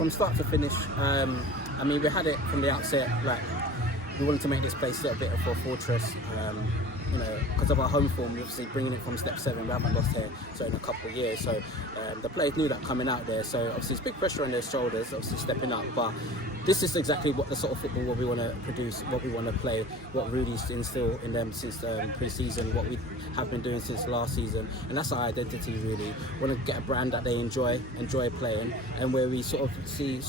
from start to finish, I mean, we had it from the outset, like, we wanted to make this place a little bit of a fortress. You know, because of our home form, obviously bringing it from step 7, we haven't lost here so in a couple of years. So the players knew that coming out there. So obviously it's big pressure on their shoulders, obviously stepping up. But this is exactly what the sort of football what we want to produce, what we want to play, what Ruudy's instilled in them since pre-season, what we have been doing since last season, and that's our identity really. We want to get a brand that they enjoy playing, and where we sort of see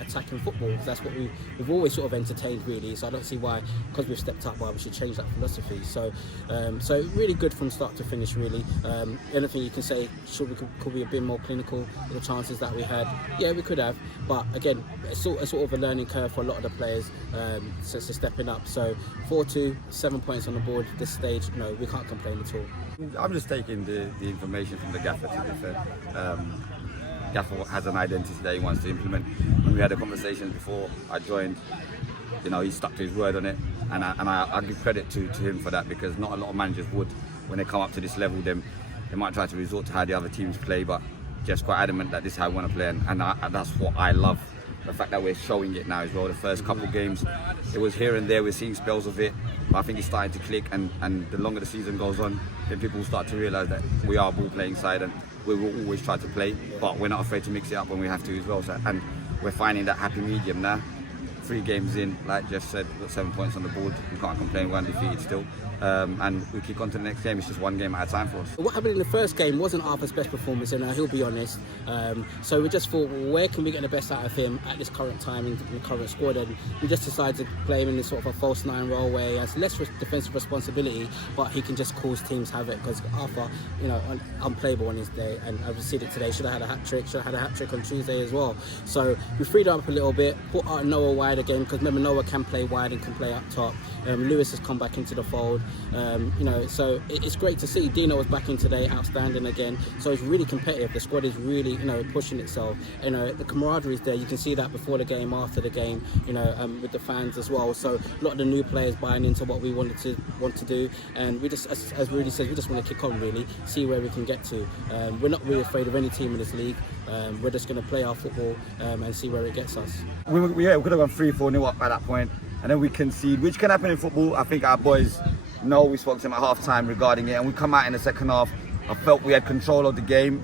attacking football. That's what we've always sort of entertained really. So I don't see why, because we've stepped up, why we should change that philosophy. So really good from start to finish really. Anything you can say, could we have been more clinical with the chances that we had? Yeah, we could have, but again, it's sort of a learning curve for a lot of the players since they're stepping up. So 4-2, 7 points on the board at this stage, no, we can't complain at all. I'm just taking the information from the gaffer, to be fair. Gaffer has an identity that he wants to implement. When we had a conversation before I joined, you know, he stuck to his word on it, and I give credit to him for that, because not a lot of managers would, when they come up to this level, they might try to resort to how the other teams play, but Geoff's quite adamant that this is how we want to play, and that's what I love. The fact that we're showing it now as well. The first couple of games, it was here and there, we're seeing spells of it, but I think it's starting to click, and the longer the season goes on, then people will start to realise that we are a ball playing side, and we will always try to play, but we're not afraid to mix it up when we have to as well. So, and we're finding that happy medium now. 3 games in, like Geoff said, we've got 7 points on the board. We can't complain, we're undefeated still. And we kick on to the next game. It's just 1 game at a time for us. What happened in the first game wasn't Arthur's best performance, and he'll be honest. So we just thought, well, where can we get the best out of him at this current time in the current squad? And we just decided to play him in this sort of a false 9 role where he has less defensive responsibility, but he can just cause teams havoc, because Arthur, you know, unplayable on his day, and I've seen it today. Should have had a hat trick on Tuesday as well. So we freed up a little bit, put out Noah wide again, because remember, Noah can play wide and can play up top. Lewis has come back into the fold. You know, so it's great to see. Dino was back in today, outstanding again. So it's really competitive. The squad is really, you know, pushing itself. You know, the camaraderie is there. You can see that before the game, after the game. You know, with the fans as well. So a lot of the new players buying into what we want to do, and we just, as Ruudy says, we just want to kick on really, see where we can get to. We're not really afraid of any team in this league. We're just going to play our football and see where it gets us. We could have gone 3-4-0 up at that point, and then we concede, which can happen in football. I think our boys know. We spoke to them at half time regarding it, and we come out in the second half. I felt we had control of the game,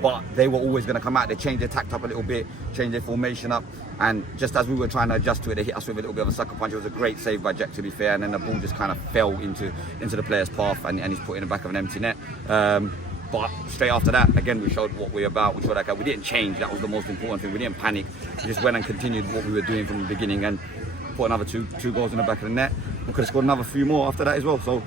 but they were always going to come out. They changed their tact up a little bit, changed their formation up, and just as we were trying to adjust to it, they hit us with a little bit of a sucker punch. It was a great save by Jack, to be fair, and then the ball just kind of fell into the player's path, and he's put in the back of an empty net. But straight after that, again, we showed what we're about. We showed that we didn't change. That was the most important thing. We didn't panic. We just went and continued what we were doing from the beginning, and put another two goals in the back of the net. We could have scored another few more after that as well. So,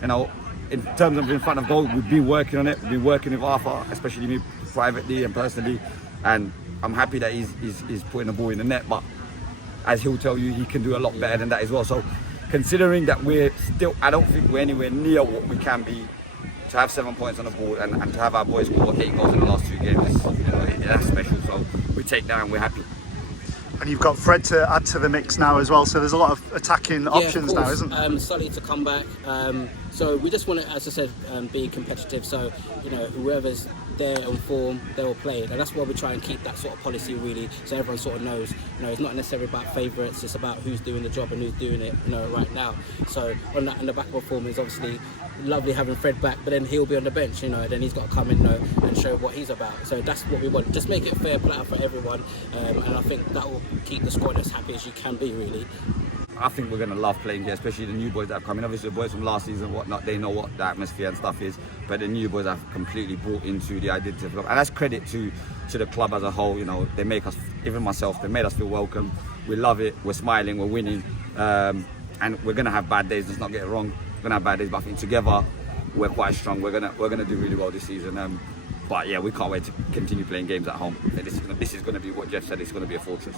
you know, in terms of in front of goal, we've been working on it. We've been working with Arthur, especially me privately and personally. And I'm happy that he's putting the ball in the net. But as he'll tell you, he can do a lot better than that as well. So, considering that we're still, I don't think we're anywhere near what we can be. To have 7 points on the board and to have our boys score 8 goals in the last 2 games, you know, that's special. So we take that and we're happy. And you've got Fred to add to the mix now as well, so there's a lot of attacking options now, isn't there? Sully to come back. So we just want to, as I said, be competitive. So, you know, whoever's there on form, they will play it. And that's why we try and keep that sort of policy really, so everyone sort of knows, you know, it's not necessarily about favourites, it's about who's doing the job and who's doing it, you know, right now. So on that, in the back of the form is obviously lovely having Fred back, but then he'll be on the bench, you know, then he's got to come in and show what he's about. So that's what we want. Just make it a fair platter for everyone, and I think that will keep the squad as happy as you can be, really. I think we're going to love playing here, especially the new boys that have come in. Obviously the boys from last season and whatnot, they know what the atmosphere and stuff is, but the new boys have completely brought into the identity of the club, and that's credit to the club as a whole. You know, they make us, even myself, they made us feel welcome. We love it, we're smiling, we're winning, and we're going to have bad days, let's not get it wrong. We're going to have bad days, but I think together we're quite strong. We're gonna do really well this season. But yeah, we can't wait to continue playing games at home. This is going to be what Geoff said, it's going to be a fortress.